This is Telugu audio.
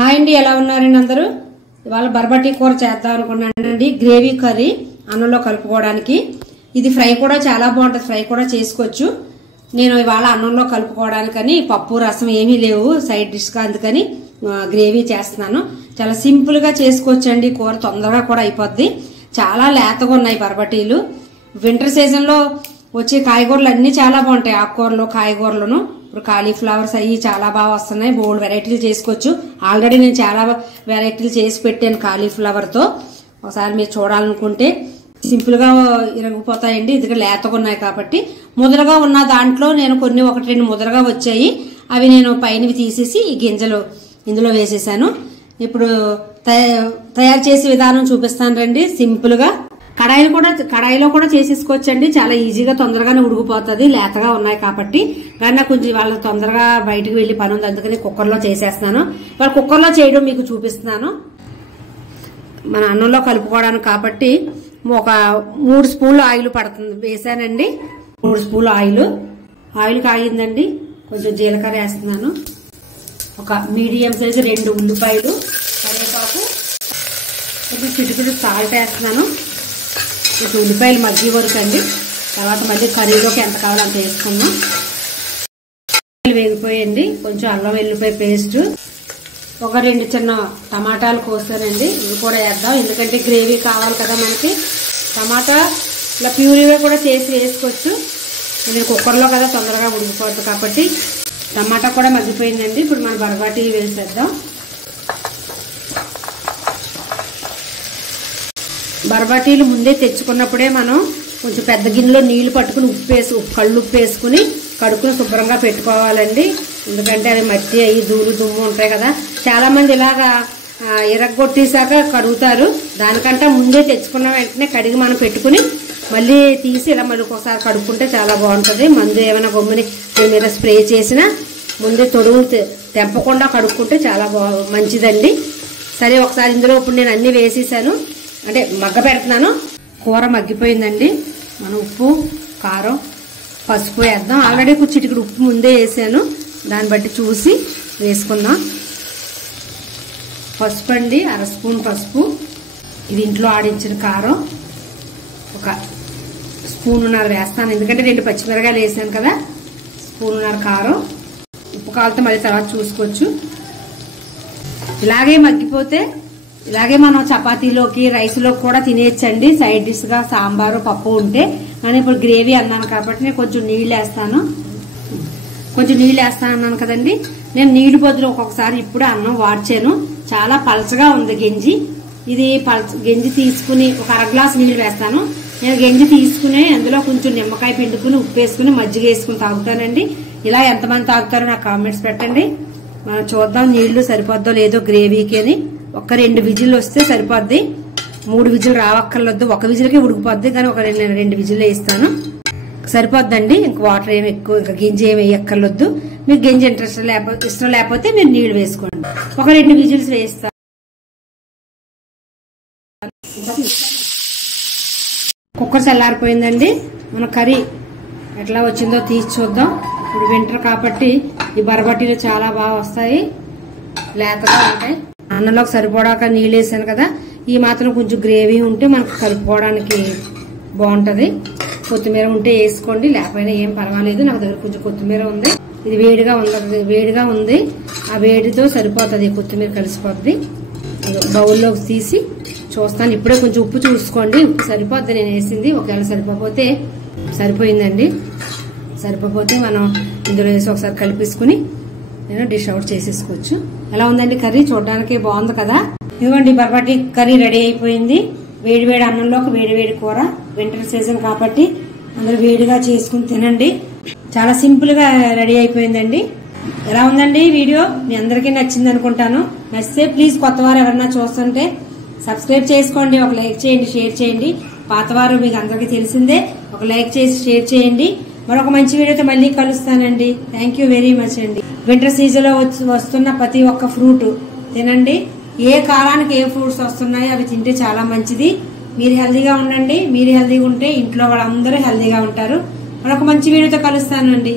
హాయ్ అండి, ఎలా ఉన్నారండి అందరూ? ఇవాళ బర్బటీ కూర చేద్దాం అనుకున్నానండి. గ్రేవీ కర్రీ అన్నంలో కలుపుకోవడానికి. ఇది ఫ్రై కూడా చాలా బాగుంటుంది, ఫ్రై కూడా చేసుకోవచ్చు. నేను ఇవాళ అన్నంలో కలుపుకోవడానికని పప్పు రసం ఏమీ లేవు సైడ్ డిష్ గా, అందుకని గ్రేవీ చేస్తున్నాను. చాలా సింపుల్ గా చేసుకోవచ్చండి. కూర తొందరగా కూడా అయిపోద్ది. చాలా లేతగా ఉన్నాయి బర్బటీలు. వింటర్ సీజన్ లో వచ్చే కాయగూరలు అన్ని చాలా బాగుంటాయి, ఆకుకూరలు కాయగూరలను. ఇప్పుడు కాలీఫ్లవర్స్ అవి చాలా బాగా వస్తున్నాయి, బోల్డ్ వెరైటీలు చేసుకోవచ్చు. ఆల్రెడీ నేను చాలా వెరైటీలు చేసి పెట్టాను కాలీఫ్లవర్ తో. ఒకసారి మీరు చూడాలనుకుంటే సింపుల్ గా ఇరగిపోతాయండి, ఇది లేతగా ఉన్నాయి కాబట్టి. ముదరగా ఉన్న దాంట్లో నేను కొన్ని ఒకటి రెండు ముదరగా వచ్చాయి, అవి నేను పైనవి తీసేసి ఈ గింజలు ఇందులో వేసేసాను. ఇప్పుడు తయారు చేసే విధానం చూపిస్తాను రండి. సింపుల్ గా కడాయిలో కూడా చేసేసుకోవచ్చండి. చాలా ఈజీగా తొందరగానే ఉడికిపోతుంది, లేతగా ఉన్నాయి కాబట్టి. కానీ నాకు కొంచెం వాళ్ళ తొందరగా బయటకు వెళ్లి పని ఉంది, అందుకని కుక్కర్లో చేసేస్తున్నాను. వాళ్ళు కుక్కర్లో చేయడం మీకు చూపిస్తున్నాను. మన అన్నంలో కలుపుకోవడానికి కాబట్టి ఒక 3 స్పూన్లు ఆయిల్ పడుతుంది వేసానండి. 3 స్పూన్లు ఆయిల్ కాగిందండి. కొంచెం జీలకర్ర వేస్తున్నాను. ఒక మీడియం సైజు 2 ఉల్లిపాయలు, కరివేపాకు, కొంచెం చిటికెడు సాల్ట్ వేస్తున్నాను. కొంచెం ఉల్లిపాయలు మగ్గి వరకు అండి. తర్వాత మళ్ళీ కర్రీలోకి ఎంత కావాలో అంత వేసుకున్నాం. వేగిపోయండి. కొంచెం అల్లం వెల్లిపాయ పేస్ట్, ఒక 2 చిన్న టమాటాలు కోసానండి. ఇవి కూడా వేద్దాం, ఎందుకంటే గ్రేవీ కావాలి కదా మనకి. టమాటా ఇలా ప్యూరీగా కూడా చేసి వేసుకోవచ్చు. నేను కుక్కర్లో కదా తొందరగా ఉడికిపోతుంది కాబట్టి. టమాటా కూడా మగ్గిపోయిందండి. ఇప్పుడు మనం బర్బటీ వేసేద్దాం. బర్బటీలు ముందే తెచ్చుకున్నప్పుడే మనం కొంచెం పెద్ద గిన్నెలో నీళ్లు పట్టుకుని కళ్ళు ఉప్పు వేసుకుని కడుక్కుని శుభ్రంగా పెట్టుకోవాలండి. ఎందుకంటే అది మట్టి అయ్యి ధూళి దుమ్ము ఉంటాయి కదా. చాలా మంది ఇలాగా ఇరగొట్టేసాక కడుగుతారు. దానికంటే ముందే తెచ్చుకున్న వెంటనే కడిగి మనం పెట్టుకుని మళ్ళీ తీసి ఇలా మళ్ళీ ఒకసారి కడుక్కుంటే చాలా బాగుంటుంది. మందు ఏమైనా గమ్ముని మీద స్ప్రే చేసినా ముందే తొడుగులు తెంపకుండా కడుక్కుంటే చాలా మంచిదండి. సరే, ఒకసారి ఇందులో ఇప్పుడు నేను అన్ని వేసేసాను, అంటే మగ్గ పెడుతున్నాను. కూర మగ్గిపోయిందండి. మనం ఉప్పు, కారం, పసుపు వేద్దాం. ఆల్రెడీ చిటికెడు ఉప్పు ముందే వేసాను, దాన్ని బట్టి చూసి వేసుకుందాం. పసుపు అండి, 1/2 స్పూన్ పసుపు. ఇది ఇంట్లో ఆడించిన కారం ఒక 1.5 స్పూన్ వేస్తాను, ఎందుకంటే 2 పచ్చిమిరకాయలు వేసాను కదా. 1.5 స్పూన్ కారం. ఉప్పు కావాలంటే మళ్ళీ తర్వాత చూసుకోవచ్చు. ఇలాగే మగ్గిపోతే ఇలాగే మనం చపాతీలోకి రైస్లోకి కూడా తినేయచ్చండి, సైడ్ డిష్ గా. సాంబారు పప్పు ఉంటే. కానీ ఇప్పుడు గ్రేవీ అన్నాను కాబట్టి నేను కొంచెం నీళ్ళు వేస్తాను. అన్నాను కదండి. నేను నీళ్లు బదులు ఒక్కొక్కసారి ఇప్పుడు అన్నం వాడ్చాను. చాలా పలచగా ఉంది గంజి. ఇది గంజి తీసుకుని ఒక 1/2 గ్లాస్ నీళ్లు వేస్తాను. నేను గంజి తీసుకుని అందులో కొంచెం నిమ్మకాయ పిండుకుని ఉప్పు వేసుకుని మజ్జిగ వేసుకుని తాగుతానండి. ఇలా ఎంతమంది తాగుతారో నాకు కామెంట్స్ పెట్టండి. మనం చూద్దాం నీళ్లు సరిపోద్దో లేదో గ్రేవీకి అని. ఒక 2 విజిల్ వస్తే సరిపోద్ది, 3 విజిల్ రావక్కర్లొద్దు. 1 విజిల్కి ఉడికిపోద్ది, కానీ ఒక 2 విజిల్ వేస్తాను సరిపోద్దండి. ఇంక వాటర్ ఏమి ఎక్కువ, ఇంకా గింజి ఏమి వేయక్కర్లొద్దు. మీకు గింజి ఇష్టం లేకపోతే మీరు నీళ్లు వేసుకోండి. ఒక 2 విజిల్స్ వేస్తాను. కుక్కర్ చల్లారిపోయిందండి. మన కర్రీ ఎట్లా వచ్చిందో తీసి చూద్దాం. ఇప్పుడు వింటర్ కాబట్టి ఈ బర్బటీలు చాలా బాగా వస్తాయి, లేతగా ఉంటాయి. అన్నంలోకి సరిపోడాక నీళ్ళు వేసాను కదా. ఈ మాత్రం కొంచెం గ్రేవీ ఉంటే మనకు కలుపుకోవడానికి బాగుంటది. కొత్తిమీర ఉంటే వేసుకోండి, లేకపోయినా ఏం పర్వాలేదు. నాకు దగ్గర కొంచెం కొత్తిమీర ఉంది. ఇది వేడిగా ఉంది. ఆ వేడితో సరిపోతుంది, కొత్తిమీర కలిసిపోద్ది. బౌల్లోకి తీసి చూస్తాను. ఇప్పుడే కొంచెం ఉప్పు చూసుకోండి, ఉప్పు సరిపోద్ది నేను వేసింది. ఒకవేళ సరిపోతే సరిపోయిందండి. సరిపోతే మనం ఇందులో వేసి ఒకసారి కలిపేసుకుని నేను డిష్ అవుట్ చేసేసుకోవచ్చు. ఎలా ఉందండి కర్రీ? చూడడానికి బాగుంది కదా. ఇదిగోండి బర్బటీ కర్రీ రెడీ అయిపోయింది. వేడి అన్నంలోకి వేడి కూర. వింటర్ సీజన్ కాబట్టి అందరూ వేడిగా చేసుకుని తినండి. చాలా సింపుల్ గా రెడీ అయిపోయిందండి. ఎలా ఉందండి వీడియో? మీ అందరికీ నచ్చింది అనుకుంటాను. నచ్చితే ప్లీజ్ కొత్తవారు ఎవరన్నా చూస్తుంటే సబ్స్క్రైబ్ చేసుకోండి, ఒక లైక్ చేయండి, షేర్ చేయండి. పాతవారు మీకు అందరికీ తెలిసిందే, ఒక లైక్ చేసి షేర్ చేయండి. మరొక మంచి వీడియోతో మళ్ళీ కలుస్తానండి. థ్యాంక్ యూ వెరీ మచ్ అండి. వింటర్ సీజన్ లో వస్తున్న ప్రతి ఒక్క ఫ్రూట్ తినండి. ఏ కాలానికి ఏ ఫ్రూట్స్ వస్తున్నాయో అవి తింటే చాలా మంచిది. మీరు హెల్దీగా ఉండండి. మీరు హెల్దీగా ఉంటే ఇంట్లో వాళ్ళందరూ హెల్దీగా ఉంటారు. మరొక మంచి వీడియోతో కలుస్తానండి.